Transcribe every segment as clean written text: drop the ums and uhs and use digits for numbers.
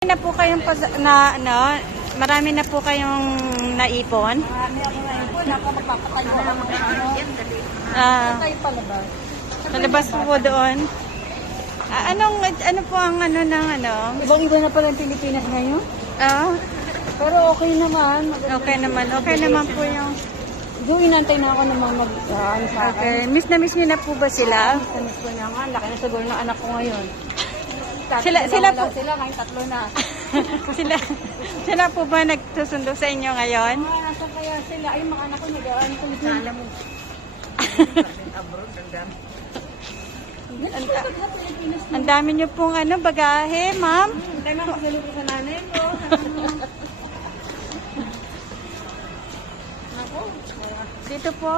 Na po kayong marami na po kayong naipon? Marami ako naipon. Ako magpapatayo ako ng mga ano. Patay palabas. Palabas po doon. Ano po ang ano ng ano? Ibang-iba na pala ang Pilipinas ngayon. Pero okay naman. Okay naman po yung... Doon inantay na ako naman mag-ano sa akin. Okay. Miss na miss niyo na po ba sila? Miss ko na nga. Laki na siguro ng anak ko ngayon. Sila po. Sila ngayon, tatlo na. sila po ba nagsusundo sa inyo ngayon? Nasaan kaya sila? Ay, mga anak ko nag-aan ko dyan. Alam mo. Ang dami niyo pong bagahe, ma'am. Tayo na kasalubong sa nanay ko. Dito po.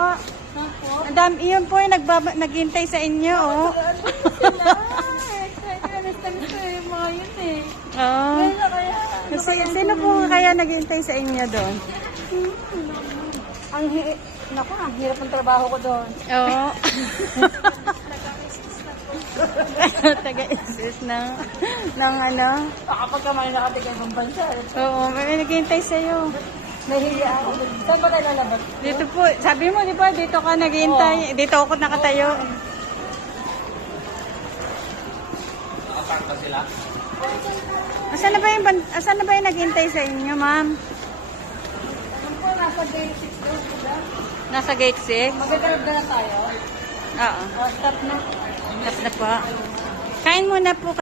Ang dami, yun po yung naghintay sa inyo, oh. Oh. Sino po kaya naghintay sa inyo doon? Ang hirap ng trabaho ko doon. Oo. Taga-exist ng ano. Kapag ka may nakatigay ng bansa. Oo, may naghintay sa'yo. Nahiya ako. Saan ba tayo lalabas? Dito po, sabi mo, di ba, dito ka naghintay. Dito ako nakatayo. Nakapanta sila? Asan na ba yung naghintay sa inyo, ma'am? Ano po, nasa gate 6 doon sila. Nasa gate 6? Mag-drive na tayo. Oo. Stop na. Tapos na po. Kain muna po.